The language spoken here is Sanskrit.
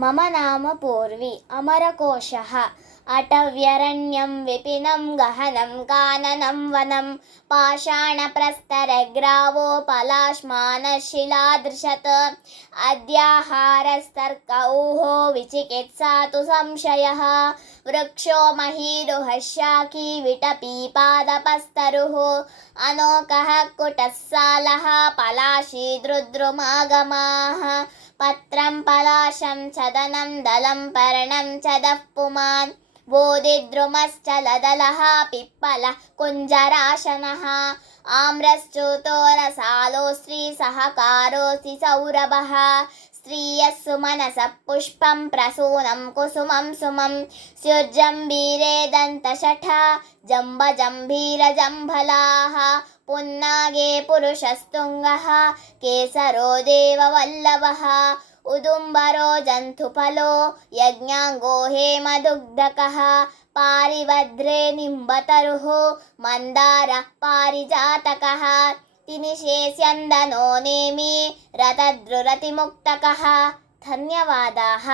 मम नाम पूर्वी अमरकोशः अटव्यरण्यं विपिनं गहनं काननं वनं पाषाणप्रस्तरग्रावोपलाश्मानशिलादृशत् अद्याहारस्तर्कौहो विचिकित्सा तु संशयः वृक्षो महीरुहशाखी विटपीपादपस्तरुः अनोकः कुटः सालः पलाशीदृद्रुमागमाः पत्रं पलाशं चदनं दलं पर्णं चदः पुमान् बोधिद्रुमश्च लदलः पिप्पलः कुञ्जराशनः आम्रश्चूतोरसालो श्रीसहकारोऽसि सौरभः स्त्रियः सुमनसः पुष्पं प्रसूनं कुसुमं सुमं स्युर्जम्बीरे दन्तशठा जम्बजम्भीरजम्भलाः पुन्नागे पुरुषस्तुङ्गः केसरो देववल्लभः उदुम्बरो जन्तुफलो यज्ञाङ्गो हेमदुग्धकः पारिवद्रे निम्बतरुः मन्दारः पारिजातकः तिनिशेस्यन्दनो नेमि रतद्रुरतिमुक्तकः। धन्यवादाः।